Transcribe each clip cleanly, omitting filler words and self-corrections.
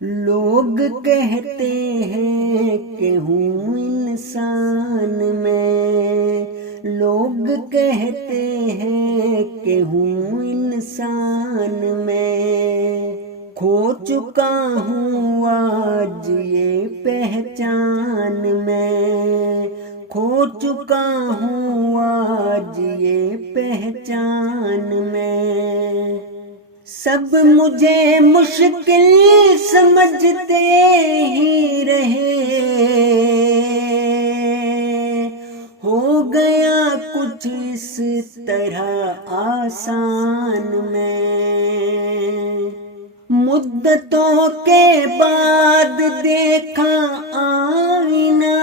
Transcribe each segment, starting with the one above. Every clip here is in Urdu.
لوگ کہتے ہیں کہ ہوں انسان میں، لوگ کہتے ہیں کہ ہوں انسان میں، کھو چکا ہوں آج یہ پہچان میں، کھو چکا ہوں آج یہ پہچان میں۔ سب مجھے مشکل سمجھتے ہی رہے، ہو گیا کچھ اس طرح آسان میں۔ مدتوں کے بعد دیکھا آئینہ،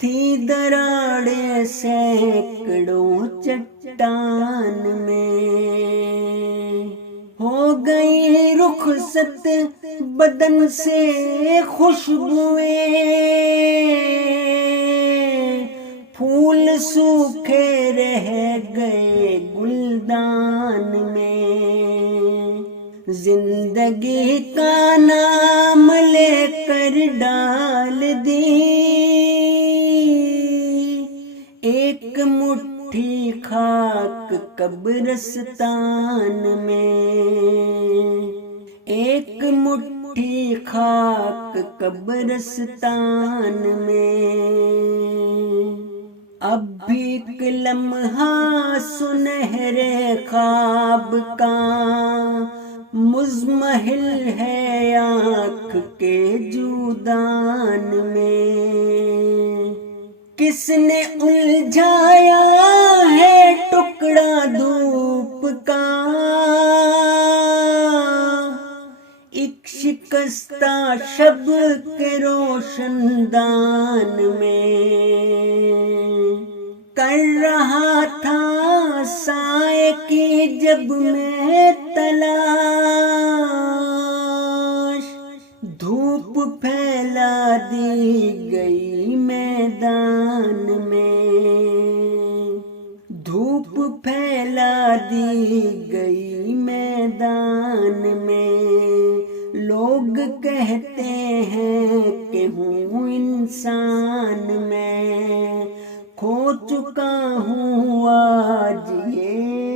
تھی دراڑیں سینکڑوں چٹان میں، ہو گئی رخصت بدن سے خوشبوئیں، پھول سوکھے رہ گئے گلدان میں، زندگی کا نام لے کر ڈال دی ایک مٹھی خاک قبرستان میں، ایک مٹھی خاک قبرستان میں۔ اب بھی ایک لمحہ سنہرے خواب کا مضمحل ہے آنکھ کے جودان میں، کس نے الجھایا ہے ٹکڑا دھوپ کا ایک شکستہ شب کے روشن دان میں، کر رہا تھا سائے کی جب میں تلاش، دھوپ پھیلا دی گئی میدان میں، دھوپ پھیلا دی گئی میدان میں۔ لوگ کہتے ہیں کہ ہوں انسان میں، کھو چکا ہوں آج یہ